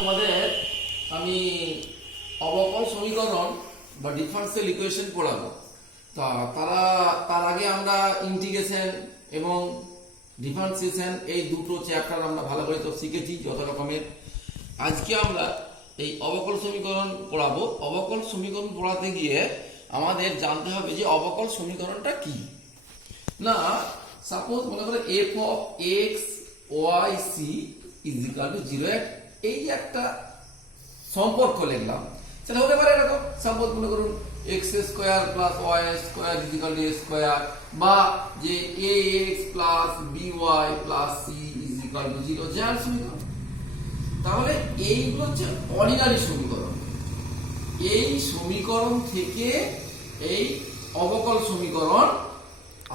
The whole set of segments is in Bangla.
আমাদের আমি অবকল সমীকরণ বা ডিফারেন্সিয়াল ইকুয়েশন পড়াবো। তার আগে আমরা ইন্টিগ্রেশন এবং ডিফারেন্সিয়েশন এই দুটো চ্যাপ্টার আমরা ভালো করে তো শিখেছি যত রকমের। আজকে আমরা এই অবকল সমীকরণ পড়াবো। অবকল সমীকরণ পড়াতে গিয়ে আমাদের জানতে হবে যে অবকল সমীকরণটা কি। না সাপোজ মনে করো F of X Y C is equal to 0 এই যে একটা সম্পর্ক লিখলাম, সেটা হতে পারে এরকম। সাপোজ মনে করুন x square plus y square is equal to a square, বা যে a x plus b y plus c is equal to 0 general সমীকরণ। তাহলে এইগুলো হচ্ছে অর্ডিনারি সমীকরণ। এই সমীকরণ থেকে এই অবকল সমীকরণ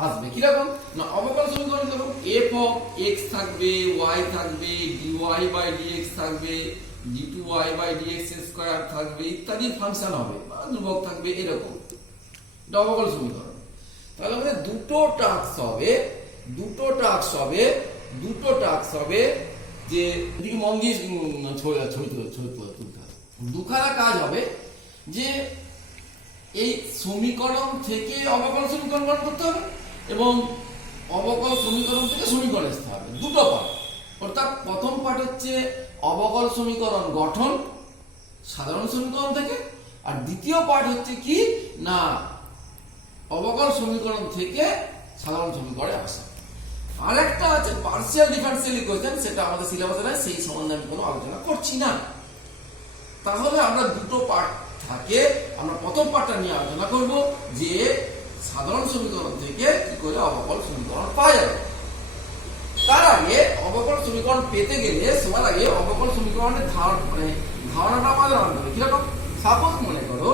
আসবে। কিরকম না, অবকল সমীকরণ যখন এফ অফ এক্স থাকবে, ওয়াই থাকবে, ডিওয়াই বাই ডিএক্স থাকবে, d2y বাই dx স্কয়ার থাকবে, ইত্যাদি ফাংশন হবে বা ধ্রুবক থাকবে, এরকম এটা অবকল সমীকরণ। তাহলে আমাদের দুটো টাস্ক হবে যে এদিকে মন দিয়ে দুখানা কাজ হবে যে এই সমীকরণ থেকে অবকল সমীকরণ গঠন করতে হবে এবং অবকল সমীকরণ থেকে সমীকরণ আসতে হবে। দুটো পার্ট। অর্থাৎ প্রথম পার্ট হচ্ছে অবকল সমীকরণ গঠন সাধারণ সমীকরণ থেকে, আর দ্বিতীয় পার্ট হচ্ছে কি না অবকল সমীকরণ থেকে সাধারণ সমীকরণে আসা। আর একটা আছে পার্শিয়াল ডিফারেন্সিয়াল ইকুয়েশন, সেটা আমাদের সিলেবাসে নাই, সেই সম্বন্ধে আমি কোনো আলোচনা করছি না। তাহলে আমরা দুটো পার্ট থাকে, আমরা প্রথম পার্টটা নিয়ে আলোচনা করব যে সাধারণ সমীকরণ থেকে কি করে অবকল সমীকরণ পাওয়া যাবে। তার আগে অবকল সমীকরণ পেতে গেলে সবার আগে অবকল সমীকরণের ধারণাটা আমাদের আনতে হবে। কিরকম, সাপোজ মনে করো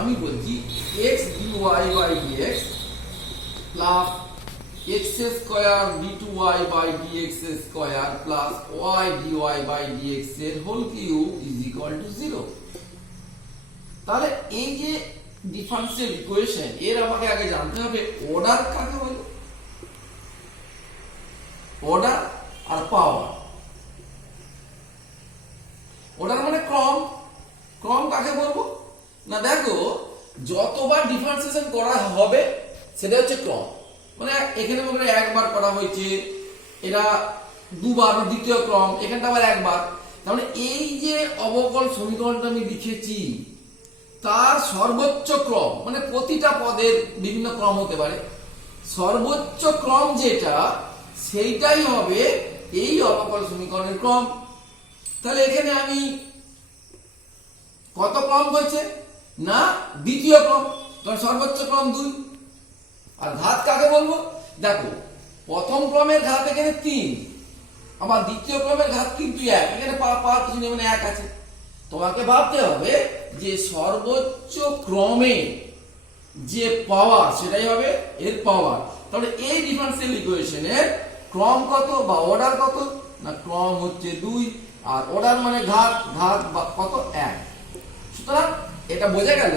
আমি বলছি x dy by dx plus x square d2y by dx square plus y dy by dx এর whole cube is equal to 0। তাহলে এই যে ডিফারেন্সিয়াল ইকুয়েশন, এর আমাকে আগে জানতে হবে অর্ডার কাকে বলে। অর্ডার আর পাওয়ার। অর্ডার মানে ক্রম। ক্রম কাকে বলবো না, দেখো যতবার ডিফারেন্সিয়েশন করা হবে সেটা হচ্ছে ক্রম। মানে এখানে মনে করো একবার করা হয়েছে, এটা দুবার, দ্বিতীয় ক্রম, এখানটা আবার একবার। তাহলে এই যে অবকল সমীকরণটা আমি লিখেছি তার সর্বোচ্চ ক্রম, মানে প্রতিটা পদের বিভিন্ন ক্রম হতে পারে, সর্বোচ্চ ক্রম যেটা সেইটাই হবে এই অবকল সমীকরণের ক্রম। তাহলে এখানে আমি কত ক্রম হয়েছে না দ্বিতীয় ক্রম, কারণ সর্বোচ্চ ক্রম 2। আর ঘাত কাকে বলবো, দেখো প্রথম ক্রমের ঘাত এখানে 3, আবার দ্বিতীয় ক্রমের ঘাত কিন্তু 1, এখানে পাওয়ার কিছু নেই, মানে 1 আছে। তোমাকে ভাবতে হবে যে সর্বোচ্চ ক্রমে যে পাওয়ার সেটাই হবে এর পাওয়ার। তাহলে এই ডিফারেন্সিয়াল ইকুয়েশনের ক্রম কত বা অর্ডার কত না, ক্রম হচ্ছে 2 আর অর্ডার মানে ঘাত কত 1। সুতরাং এটা বোঝা গেল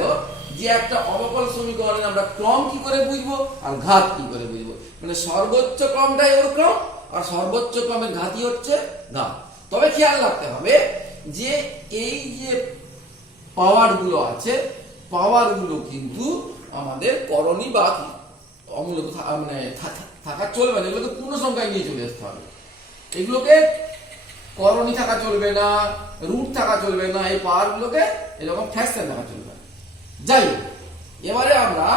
যে একটা অবকল সমীকরণে আমরা ক্রম কি করে বুঝবো আর ঘাত কি করে বুঝবো। মানে সর্বোচ্চ ক্রমটাই ওর ক্রম আর সর্বোচ্চ ক্রমের ঘাতই হচ্ছে ঘাত। তবে খেয়াল রাখতে হবে যে এই যে পাওয়ার গুলো আছে, পাওয়ার গুলো কিন্তু আমাদের করণী বা অমূলক মানে থাকা চলবে না, এগুলোকে পূর্ণ সংখ্যায় নিয়ে চলে আসতে হবে। এগুলোকে করণী থাকা চলবে না, রুট থাকা চলবে না, এই পাওয়ার গুলোকে এরকম ফ্র্যাকশন থাকা চলবে না। যাই হোক, এবারে আমরা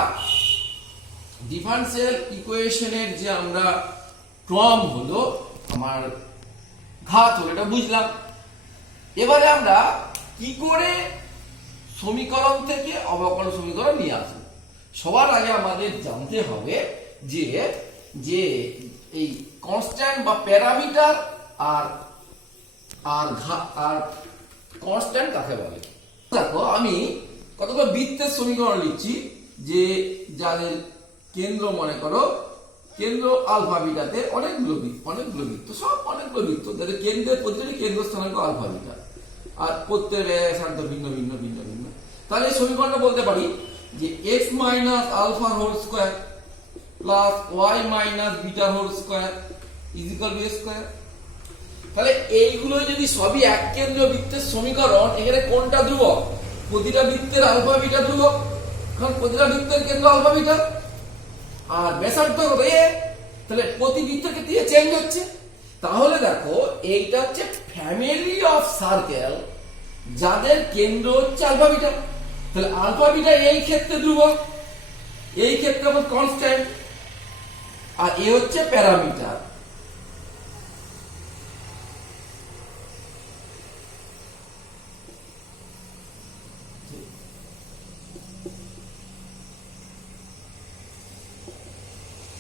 ডিফারেন্সিয়াল ইকুয়েশনের যে আমরা ক্রম হলো আমার ঘাত হলো এটা বুঝলাম। এবারে আমরা কি করে সমীকরণ থেকে অবকল সমীকরণ নিয়ে আসবো। সবার আগে আমাদের জানতে হবে যে যে এই কনস্ট্যান্ট বা প্যারামিটার আর কনস্ট্যান্ট কাকে বলে। দেখো আমি কতগুলো বৃত্তের সমীকরণ লিখছি, যে যাদের কেন্দ্র মনে করো কেন্দ্র আলফা বিটাতে অনেকগুলো বৃত্ত, সব অনেকগুলো বৃত্ত যাদের কেন্দ্রের প্রতিটি কেন্দ্র স্থানাঙ্ক আলফা বিটা আর প্রত্যেক ব্যাসার্ধ ভিন্ন ভিন্ন ভিন্ন ভিন্ন। তাহলে এই সমীকরণটা বলতে পারি যে x minus alpha whole square plus y minus beta whole square is equal to a square. তাহলে এইগুলো যদি সবই এক কেন্দ্রীয় বৃত্তের সমীকরণ, এখানে কোনটা ধ্রুবক? প্রতিটা বৃত্তের আলফা বিটা ধ্রুবক, কারণ প্রতিটা বৃত্তের কেন্দ্র আলফা বিটা, আর ব্যাসার্ধ কত এ, তাহলে প্রতি বৃত্তের ক্ষেত্রে চেঞ্জ হচ্ছে। তাহলে দেখো এইটা হচ্ছে ফ্যামিলি অফ সার্কেল যাদের কেন্দ্র হচ্ছে আলফা বিটা। তাহলে আলফা বিটা এই ক্ষেত্রে ধ্রুবক, এই ক্ষেত্রে আবার কনস্ট্যান্ট, আর এ হচ্ছে প্যারামিটার।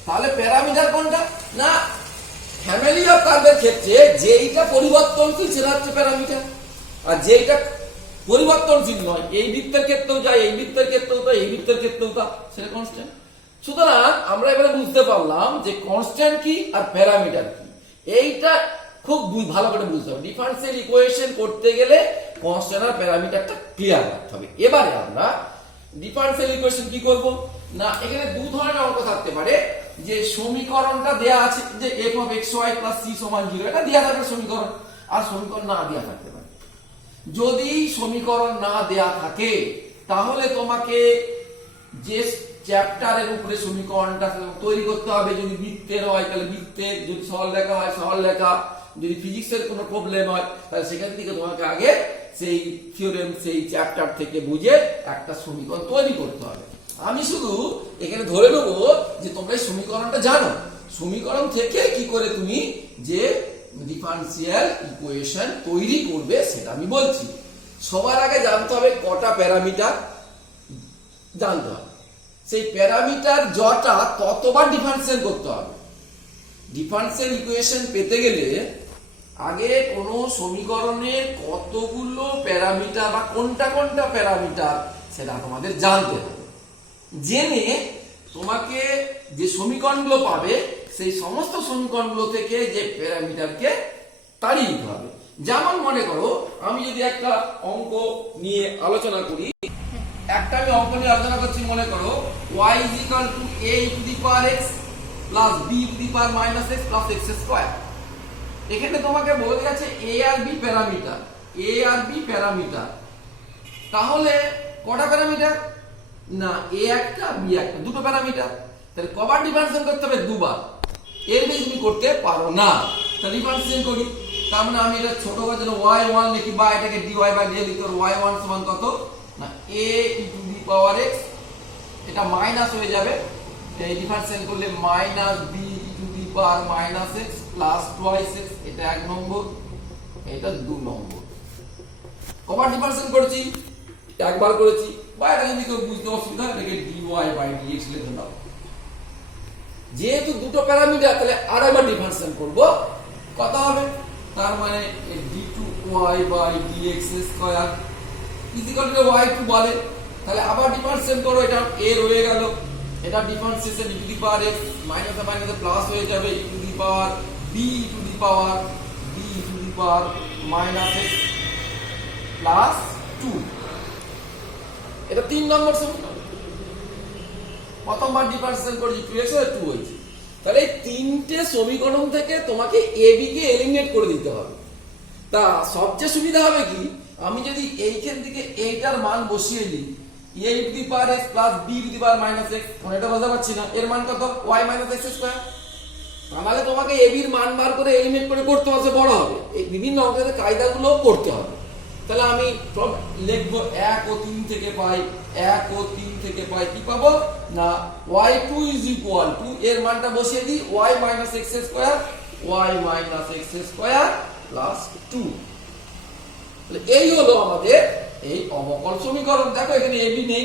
তাহলে প্যারামিটার কোনটা? না, ফ্যামিলি অফ কার্ভের ক্ষেত্রে যেইটা পরিবর্তনশীল সেটা হচ্ছে প্যারামিটার, আর যেইটা পরিবর্তনশীল নয়, এই বৃত্তের ক্ষেত্রেও যায়, এই বৃত্তের ক্ষেত্রেও তা, এই বৃত্তের ক্ষেত্রেও তা, সেটা কনস্ট্যান্ট। সুতরাং আমরা এবারে বুঝতে পারলাম যে কনস্ট্যান্ট কি আর প্যারামিটার কি। এইটা খুব ভালো করে বুঝতে হবে। ডিফারেন্সিয়াল ইকুয়েশন করতে গেলে কনস্ট্যান্ট আর প্যারামিটারটা ক্লিয়ার রাখতে হবে। এবারে আমরা ডিফারেন্সিয়াল ইকুয়েশন কি করব না, এখানে দু ধরনের অঙ্ক থাকতে পারে। যে সমীকরণটা দেয়া আছে যে f of xy plus c সমান 0, এটা দেয়া থাকবে সমীকরণ, আর সমীকরণ না দেয়া থাকতে পারে। যদি সমীকরণ না দেয়া থাকে তাহলে তোমাকে যে চ্যাপ্টারের উপরে সমীকরণটা তৈরি করতে হবে। যদি বৃত্তের হয় তাহলে বৃত্তের, যদি সরলরেখা হয় সরলরেখা, যদি ফিজিক্সের কোনো প্রবলেম হয় তাহলে সেখান থেকে তোমাকে আগে সেই থিওরেম, সেই চ্যাপ্টার থেকে বুঝে একটা সমীকরণ তৈরি করতে হবে। আমি শুধু এখানে ধরে নেবো যে তোমরা এই সমীকরণটা জানো, সমীকরণ থেকে কি করে তুমি যে ডিফারেন্সিয়াল ইকুয়েশন তৈরি করবে সেটা আমি বলছি। সবার আগে জানতে হবে কটা প্যারামিটার জানতে হবে, সেই প্যারামিটার যটা ততবার ডিফারেন্সিয়াল করতে হবে। ডিফারেন্সিয়াল ইকুয়েশন পেতে গেলে আগে কোনো সমীকরণের কতগুলো প্যারামিটার বা কোনটা কোনটা প্যারামিটার সেটা তোমাদের জানতে হবে। জেনে তোমাকে যে সমীকরণগুলো পাবে সেই সমস্ত সমীকরণগুলো থেকে যে প্যারামিটারকে তাড়িয়ে দিতে হবে। যেমন মনে করো আমি যদি একটা অঙ্ক নিয়ে আলোচনা করি, একটা আমি অঙ্ক নিয়ে আলোচনা করছি, মনে করো y is equal to a to the power x plus b to the power minus x plus x square। এখানে তোমাকে বলে গেছে a আর b প্যারামিটার, a আর b প্যারামিটার। তাহলে কটা প্যারামিটার? না, a একটা b একটা, দুটো প্যারামিটার। তাহলে কবার ডিফারেন্সিয়েশন করতে হবে? দুবার। এর বেশি তুমি করতে পারো না। তাহলে ডিফারেন্সিয়েশন করি, তার মানে আমি এটা ছোট করার জন্য y1 লিখি বা এটাকে dy বাই dx লিখি। y1 সমান কত না a two the power x, এটা মাইনাস হয়ে যাবে, এই ডিফারেন্সিয়েশন করলে minus b to the power minus x plus twice x, এটা 1 নম্বর, এটা 2 নম্বর। কবার ডিফারেন্সিয়েশন করেছি? একবার করেছি। বা এটা যদি কেউ বুঝতে অসুবিধা হয় এটাকে dy বাই dx লিখে দাও। যেহেতু দুটো প্যারামিটার তাহলে আরেকবার ডিফারেন্সিয়েশন করব, কত হবে? তার মানে d2y by dx square equal to y2 বলে। তাহলে আবার ডিফারেন্সিয়েশন করো, এটা a রয়ে গেল, এটা differentiation e to the power x minus a মাইনাসে প্লাস হয়ে যাবে e to the power b to the power b to the power minus x plus 2। এটা 3 নম্বর সমীকরণ। প্রথমবার ডিফারেন্সিয়েশন করেছি 2x আর 2 হয়েছে। তাহলে এই তিনটে সমীকরণ থেকে তোমাকে ab কে এলিমিনেট করে দিতে হবে। তা সবচেয়ে সুবিধা হবে কি, আমি যদি এইখান থেকে এইটার মান বসিয়ে দিই a two the power x plus b to the power minus x, মানে এটা বলতে পারছি না, এর মান কত? y minus x square. তাহলে তোমাকে ab এর মান বার করে এলিমিনেট করে করতে হবে, বড় হবে। এই বিভিন্ন অঙ্কের কায়দাগুলো করতে হবে। তাহলে আমি লিখবো 1 ও 3 থেকে পাই, 1 ও 3 থেকে পাই কি পাবো না y2 ইজ ইকুয়াল টু, এর মানটা বসিয়ে দিই y minus x square, y minus x square plus 2। তাহলে এই হলো আমাদের এই অবকল সমীকরণ। দেখো এখানে ab নেই,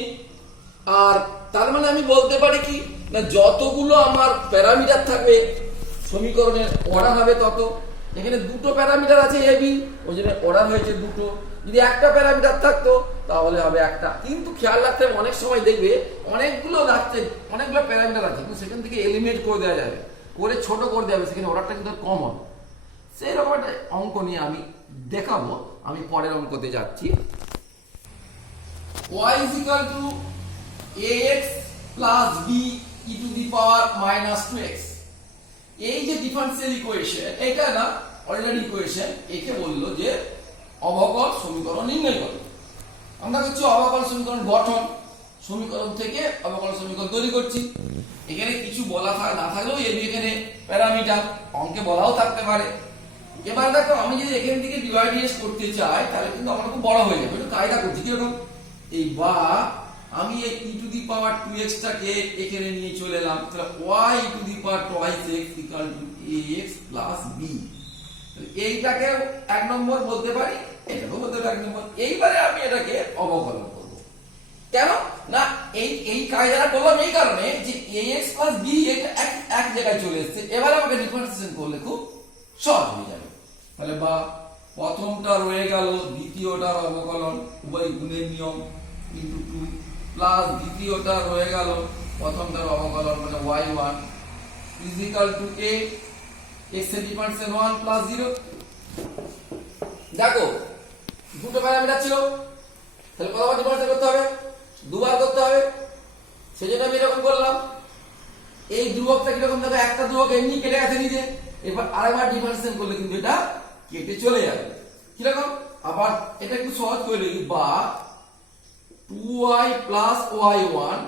আর তার মানে আমি বলতে পারি কি না যতগুলো আমার প্যারামিটার থাকবে সমীকরণের অর্ডার হবে তত। এখানে দুটো প্যারামিটার আছে ab, ওই জন্য অর্ডার হয়েছে দুটো। যদি একটা প্যারামিটার থাকতো তাহলে হবে একটা। কিন্তু খেয়াল রাখতে হবে, অনেক সময় দেখবে অনেকগুলো রাখতে অনেকগুলো প্যারামিটার আছে কিন্তু সেখান থেকে এলিমিনেট করে দেওয়া যাবে, করে ছোট করে দেওয়া যাবে, সেখানে অর্ডারটা কিন্তু কম হবে। সেই রকম একটা অঙ্ক নিয়ে আমি দেখাবো। আমি পরের অঙ্কতে যাচ্ছি। y is equal to ax plus b e to the power minus 2x। এই যে ডিফারেন্সিয়াল ইকুয়েশন, এটা না অর্ডিনারি ইকুয়েশন, একে বললো যে অবকল সমীকরণ নির্ণয় করো। আমরা করছি অবকল সমীকরণ গঠন, সমীকরণ থেকে অবকল সমীকরণ তৈরি করছি। এখানে কিছু বলা না থাকলেও এর এখানে প্যারামিটার অঙ্কে বলাও থাকতে পারে। এবার দেখো আমি যদি এখান থেকে ডিভাইডেড করতে চাই তাহলে কিন্তু আমার খুব বড় হয়ে যাবে। একটু কায়দা করছি কিরকম, এই বা আমি এই e to the power 2x টাকে এখানে নিয়ে চলে এলাম, তাহলে y e to the power twice x equal to ax plus b। এইটাকে এক নম্বর বলতে পারি, এটাকেও বলতে পারি এক নম্বর। এইবারে আমি এটাকে অবকলন করব। কেন না, এই কায়দাটা করলাম এই কারণে যে ax প্লাস b এটা এক জায়গায় চলে এসেছে। এবারে আমাকে ডিফারেন্সিয়েশন করলে খুব সহজ হয়ে যাবে। তাহলে বা প্রথমটা রয়ে গেল দ্বিতীয়টার অবকলন, উভয় গুণের নিয়ম ইনটু 2 প্লাস দ্বিতীয়টা রয়ে গেল প্রথমটার অবকলন মানে y1 is equal to a x এর ডিফারেন্সিয়েশন 1 প্লাস 0। দেখো দুটো প্যারামিটার ছিল, তাহলে কতবার ডিফারেন্সিয়েট করতে হবে? দুবার করতে হবে। সেজন্য আমি এরকম করলাম। এই ধ্রুবকটা কিরকম, দেখো একটা ধ্রুবক এমনি কেটে গেছে নিজে, এবার আরেকবার ডিফারেন্সিয়েশন করলে কিন্তু এটা কেটে চলে যাবে। কিরকম, আবার এটা একটু সহজ করে লিখি, বা 2y plus y1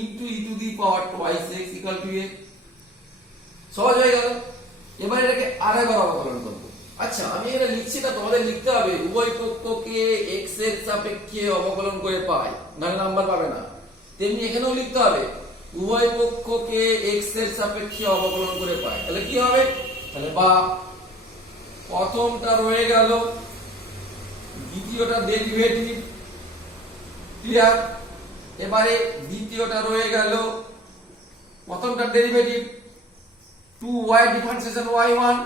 into e to the power twice x equal to a। সহজ হয়ে গেল। এবার এটাকে আরেকবার অবকলন করব। আচ্ছা আমি এটা লিখছি না, তোমাদের লিখতে হবে উভয় পক্ষকে x এর সাপেক্ষে অবকলন করে পাই, নাহলে নাম্বার পাবে না। তেমনি এখানেও লিখতে হবে উভয় পক্ষকে x এর সাপেক্ষে অবকলন করে পাই। তাহলে কি হবে, তাহলে বা প্রথমটা রয়ে গেল দ্বিতীয়টা ডেরিভেটিভ, ক্লিয়ার। এবারে দ্বিতীয়টা রয়ে গেল প্রথমটা ডেরিভেটিভ 2y ডিফারেন্সিয়েশন y1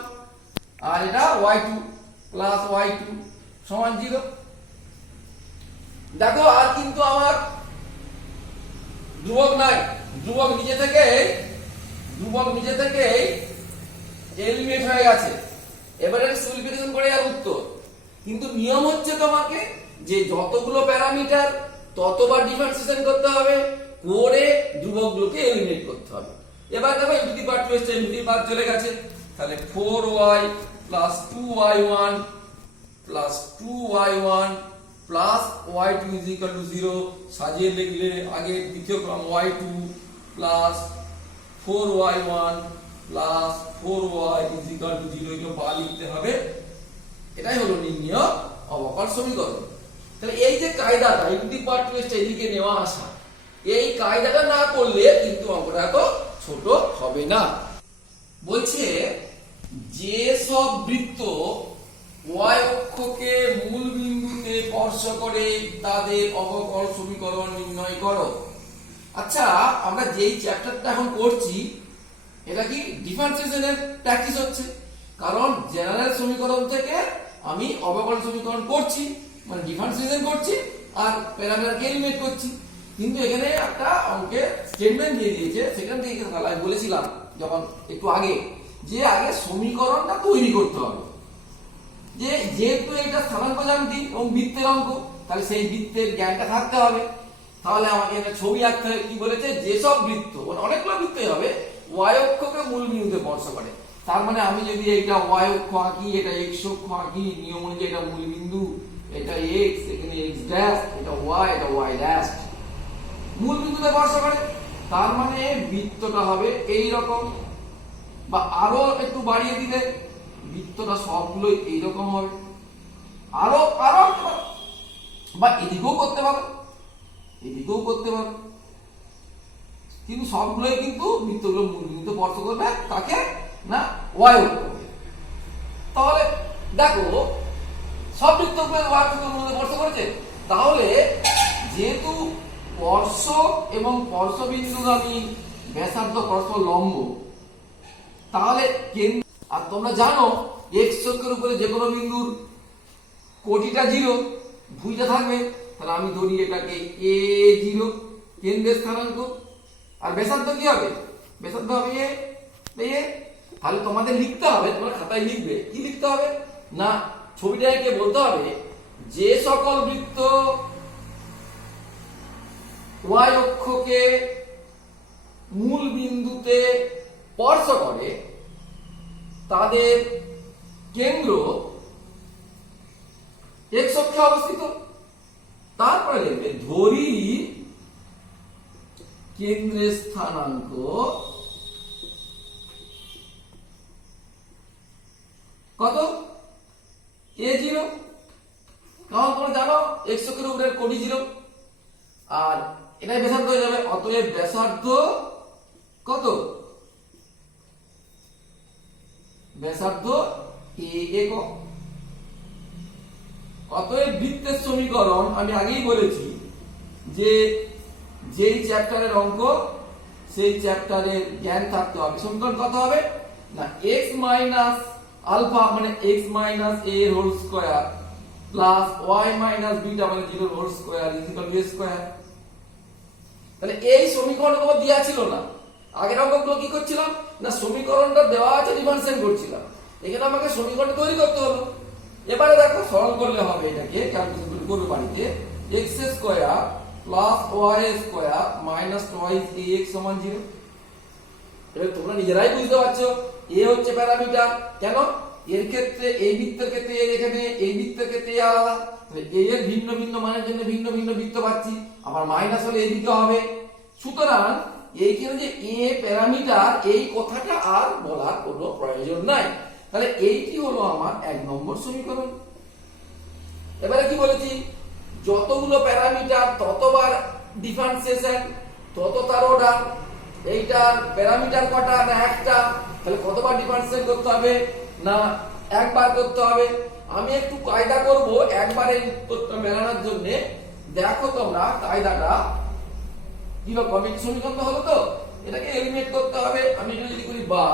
আর এটা y2 প্লাস y2 সমান 0। দেখো আর কিন্তু আমার ধ্রুবক নাই, ধ্রুবক নিজে থেকে এলিমিনেট হয়ে গেছে। এবারে সিম্পলিফিকেশন করে আর উত্তর। কিন্তু নিয়ম হচ্ছে তোমাকে যে যতগুলো প্যারামিটার ততবার ডিফারেন্সিয়েশন করতে হবে, করে ধ্রুবকগুলোকে এলিমিনেট করতে হবে। এবার দেখো e টু দি পাওয়ার 2 এর মিডিল পার্ট চলে গেছে, তাহলে 4y plus 2y1 plus 2y1 plus y2 is equal to 0। সাজিয়ে লিখলে আগে দ্বিতীয় ক্রম y2 plus 4y1 plus 4y is equal to 0 এগুলো বা লিখতে হবে। এটাই হলো নির্ণয় অবকল সমীকরণ। তাহলে এই যে কায়দাটা e টু দি পাওয়ার 2 এদিকে নেওয়া আসা, এই কায়দাটা না করলে কিন্তু অঙ্কটা এত ছোট হবে না। বলছে যে সব বৃত্ত y অক্ষকে মূল বিন্দুতে স্পর্শ করে তাদের অবকল সমীকরণ নির্ণয় করো। আচ্ছা আমরা যেই চ্যাপ্টারটা এখন করছি এটা কি ডিফারেন্সিয়েশনের প্র্যাকটিস হচ্ছে, কারণ জেনারেল সমীকরণ থেকে আমি অবকল সমীকরণ করছি মানে ডিফারেন্সিয়েশন করছি আর প্যারামিটারকে এলিমিনেট করছি। কিন্তু এখানে একটা অঙ্কের স্টেটমেন্ট দিয়ে দিয়েছে, সেখান থেকে আমি বলেছিলাম যখন একটু আগে যে আগে সমীকরণটা তৈরি করতে হবে। যে যেহেতু এটা স্থানাঙ্ক জ্যামিতি এবং বৃত্তের অঙ্ক, তাহলে সেই বৃত্তের জ্ঞানটা থাকতে হবে। তাহলে আমাকে একটা ছবি আঁকতে হবে। কি বলেছে, যেসব বৃত্ত মানে অনেকগুলো বৃত্তই হবে y অক্ষকে মূল বিন্দুতে স্পর্শ করে। তার মানে আমি যদি এটা y অক্ষ আঁকি, এটা x অক্ষ আঁকি, নিয়ম অনুযায়ী এটা মূল বিন্দু, এটা x, এখানে x ড্যাশ, এটা y, এটা y ড্যাশ, মূল বিন্দুতে স্পর্শ করে। তার মানে বৃত্তটা হবে এই রকম, বা আরো একটু বাড়িয়ে দিলে বৃত্তটা সবগুলো এইরকম হবে। আরো আরো বা এদিকেও করতে পারো, এদিকেও করতে পারো, কিন্তু সবগুলোই কিন্তু বৃত্তগুলো মূল বিন্দুতে স্পর্শ করবে কাকে না y অক্ষকে। তাহলে দেখো সব বৃত্তগুলো y অক্ষকে মূল বিন্দুতে স্পর্শ করেছে, তাহলে যেহেতু স্পর্শক এবং স্পর্শবিন্দুগামী ব্যাসার্ধ পরস্পর লম্ব, তাহলে আর তোমরা জানো x অক্ষের উপরে যে কোনো বিন্দুর কোটিটা 0, ভুজটা থাকবে। তাহলে আমি ধরি এটাকে a0 কেন্দ্রের স্থানাঙ্ক, আর ব্যাসার্ধ কি হবে, ব্যাসার্ধ হবে a। তাহলে তোমাদের লিখতে হবে, তোমরা খাতায় লিখবে কি লিখতে হবে না, ছবিটাকে বলতে হবে যে সকল বৃত্ত y অক্ষকে মূল বিন্দুতে স্পর্শ করে তাদের কেন্দ্র x অক্ষে অবস্থিত। তারপরে লিখবে ধরি কেন্দ্রের স্থানাঙ্ক কত a0, কারণ তোমরা জানো x অক্ষের উপরে কোণই 0 আর এটাই ব্যাসার্ধ হয়ে যাবে। অতএব ব্যাসার্ধ কত, ব্যাসার্ধ a একক। অতএব বৃত্তের সমীকরণ আমি আগেই বলেছি যে যেই চ্যাপ্টারের অঙ্ক সেই চ্যাপ্টারের জ্ঞান থাকতে হবে। সমীকরণ কত হবে না x মাইনাস আলফা মানে x মাইনাস a এর whole square plus y minus beta মানে 0 এর whole square is equal to a square. তাহলে এই সমীকরণ তোমার দেয়া ছিল না। আগের অঙ্কগুলো কি করছিলাম না সমীকরণটা দেওয়া আছে ডিফারেন্সিয়েট করছিলাম, এখানে আমাকে সমীকরণ তৈরি করতে হলো। এবারে দেখো সরল করলে হবে, এটাকে ক্যালকুলেশন করবে বাড়িতে x square plus y square minus twice ax সমান 0। এবার তোমরা নিজেরাই বুঝতে পারছো a হচ্ছে প্যারামিটার, কেন এর ক্ষেত্রে এই বৃত্তের ক্ষেত্রে এর এখানে এই বৃত্তের ক্ষেত্রে আলাদা, তাহলে a এর ভিন্ন ভিন্ন মানের জন্য ভিন্ন ভিন্ন বৃত্ত পাচ্ছি, আবার মাইনাস হলে এদিকে হবে। সুতরাং এইখানে যে a প্যারামিটার এই কথাটা আর বলার কোনো প্রয়োজন নাই। তাহলে এইটি হলো আমার 1 নম্বর সমীকরণ। এবারে কি বলেছি যতগুলো প্যারামিটার ততবার ডিফারেন্সিয়েশন তত তার অর্ডার। এইটার প্যারামিটার কটা না একটা, তাহলে কতবার ডিফারেন্সিয়েট করতে হবে না একবার করতে হবে। আমি একটু কায়দা করব একবারে উত্তরটা মেলানোর জন্য। দেখো তোমরা কায়দাটা কিভাবে কমিক সমীকরণ হলো, তো এটাকে এলিমিনেট করতে হবে। আমি এটা যদি করি বা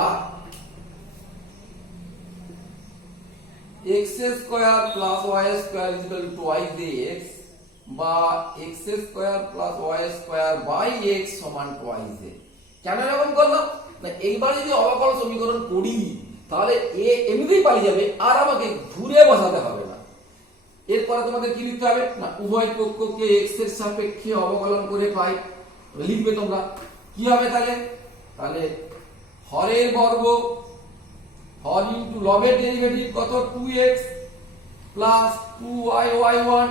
x square plus y square is equal to twice x বা x square plus y square by x সমান টুয়াইস a। কেন এরকম করলাম না এইবার যদি অবকলন সমীকরণ করি তাহলে a এমনিতেই পালিয়ে যাবে আর আমাকে ঘুরে বসাতে হবে না। এরপরে তোমাদের কি লিখতে হবে না উভয় পক্ষকে x এর সাপেক্ষে অবকলন করে পাই। লিখবে তোমরা কি হবে তাহলে, তাহলে হরের বর্গ হর ইনটু লবের ডেরিভেটিভ কত 2x plus 2y y1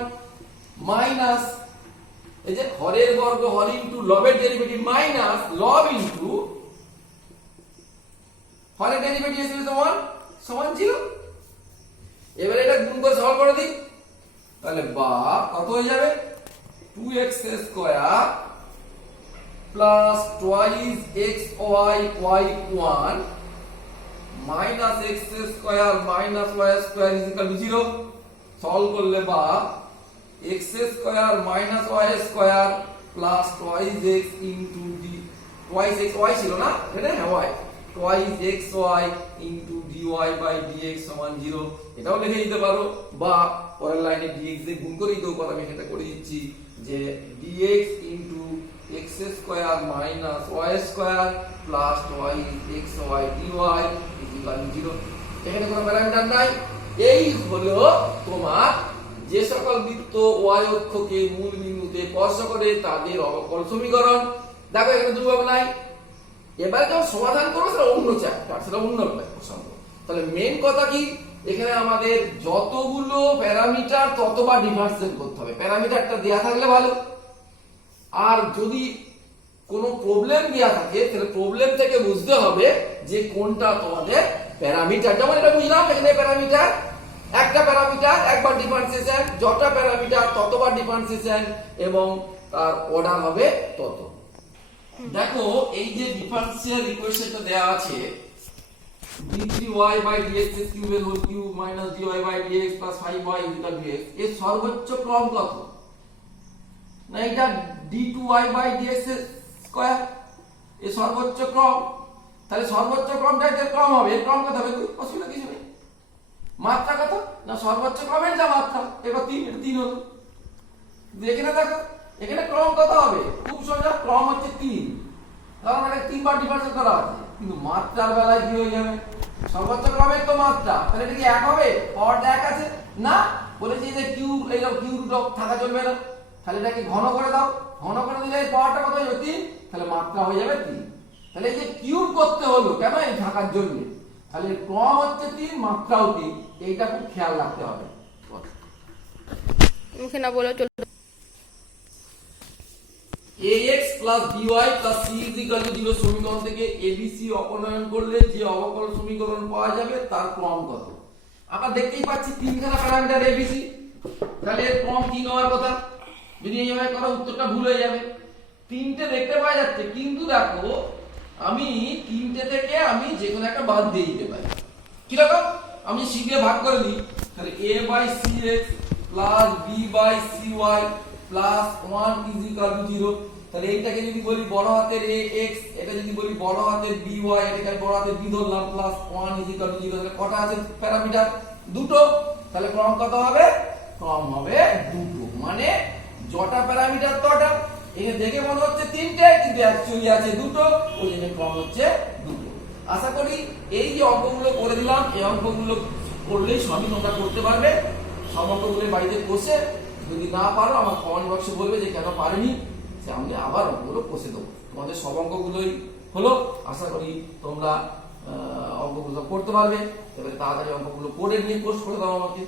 minus এই যে হরের বর্গ হর ইনটু লবের ডেরিভেটিভ মাইনাস লব ইনটু হরের ডেরিভেটিভ এসে সমান সমান 0। এবারে এটা গুণ করে সরল করে দিই, তাহলে বা কত হয়ে যাবে 2x square plus twice xy y1 minus x square minus y square is equal to 0। Solve করলে বা x square minus y square plus twice x into D twice x y ছিল না এটা হ্যাঁ y twice xy into dy by dx সমান 0। এটাও লিখে দিতে পারো বা পরের লাইনে dx দিয়ে গুণ করে দিতেও পারো। আমি এটা করে দিচ্ছি যে dx into x square minus y square plus twice xy dy is equal to 0। এখানে কোনো প্যারামিটার নাই। এই হলো তোমার যে সকল বৃত্ত y অক্ষকে মূল বিন্দুতে স্পর্শ করে তাদের অবকলন সমীকরণ। দেখো এখানে দুর্বল নাই। এবারে যখন সমাধান করবো সেটা অন্য চ্যাপ্টার, সেটা অন্য প্রসঙ্গ। তাহলে মেন কথা কি এখানে আমাদের যতগুলো প্যারামিটার ততবার ডিফারেন্সিয়েট করতে হবে। প্যারামিটারটা দেয়া থাকলে ভালো, আর যদি কোনো প্রবলেম দেয়া থাকে তাহলে প্রবলেম থেকে বুঝতে হবে যে কোনটা তোমাদের প্যারামিটার। যেমন এটা বুঝলাম এখানে প্যারামিটার একটা প্যারামিটার একবার ডিফারেন্সিয়েশন, যতটা প্যারামিটার ততবার ডিফারেন্সিয়েশন এবং তার অর্ডার হবে তত। দেখো এই যে ডিফারেন্সিয়াল ইকুয়েশনটা দেয়া আছে d3y dx কিউবের whole cube minus dy dx 5y dx এর সর্বোচ্চ ক্রম কত না এটা d2y dx স্কয়ার এর সর্বোচ্চ ক্রম। তাহলে সর্বোচ্চ ক্রমটা এর ক্রম হবে, এর ক্রম কত হবে অসুবিধা কিছু নেই। মাত্রা কত না সর্বোচ্চ ক্রমের যা মাত্রা এবার 3 এটা 3 হলো। এখানে দেখো এখানে ক্রম কত হবে খুব সোজা, ক্রম হচ্ছে 3 কারণ এটা 3 বার ডিফারেন্স করা আছে, কিন্তু মাত্রার বেলায় কি হয়ে যাবে সর্বোচ্চ ক্রমের তো মাত্রা, তাহলে এটা কি এক হবে পাওয়ারটা এক আছে না বলেছি যে কিউব এই কিউব রুট থাকা চলবে না, তাহলে এটাকে ঘন করে দাও, ঘন করে দিলে পাওয়ারটা কত হয়ে যাবে 3, তাহলে মাত্রা হয়ে যাবে 3। তাহলে এই যে কিউব করতে হলো কেন এই ঢাকার জন্য, তাহলে ক্রম হচ্ছে 3, মাত্রাও 3, এইটা খুব খেয়াল রাখতে হবে। মুখে না বলেও চলবে। ax plus by plus c is equal to 0 সমীকরণ থেকে abc অপনয়ন করলে যে অবকল সমীকরণ পাওয়া যাবে তার ক্রম কত? আমরা দেখতেই পাচ্ছি তিনখানা প্যারামিটার abc, তাহলে এর ক্রম 3 হওয়ার কথা। যদি এইভাবে করো উত্তরটা ভুল হয়ে যাবে। তিনটে দেখতে পাওয়া যাচ্ছে, কিন্তু দেখো আমি তিনটে থেকে আমি যে কোনো একটা বাদ দিয়ে দিতে পারি। কিরকম? আমি c দিয়ে ভাগ করে দিই, তাহলে a by cx plus b by cy plus 1 is equal to 0। তাহলে এইটাকে যদি বলি বড় হাতের ax, এটা যদি বলি বড় হাতের by, এটাকে বড় হাতের b ধরলাম, প্লাস 1 is equal to 0। তাহলে কটা আছে প্যারামিটার? দুটো। তাহলে ক্রম কত হবে? ক্রম হবে দুটো, মানে যটা প্যারামিটার তটা। এখানে দেখে মনে হচ্ছে তিনটে, কিন্তু অ্যাকচুয়ালি আছে দুটো, ওই জন্য ক্রম হচ্ছে দুটো। আশা করি এই যে অঙ্কগুলো করে দিলাম, এই অঙ্কগুলো করলেই সবই তোমরা করতে পারবে। সব অঙ্কগুলো বাড়িতে বসে, যদি না পারো আমার কমেন্ট বক্সে বলবে যে কেন পারিনি, সে আমি আবার অঙ্কগুলো কষে দেবো। তোমাদের সব অঙ্কগুলোই হলো, আশা করি তোমরা অঙ্কগুলো করতে পারবে। এবারে তাড়াতাড়ি অঙ্কগুলো করে নিয়ে পোস্ট করে দাও আমাকে।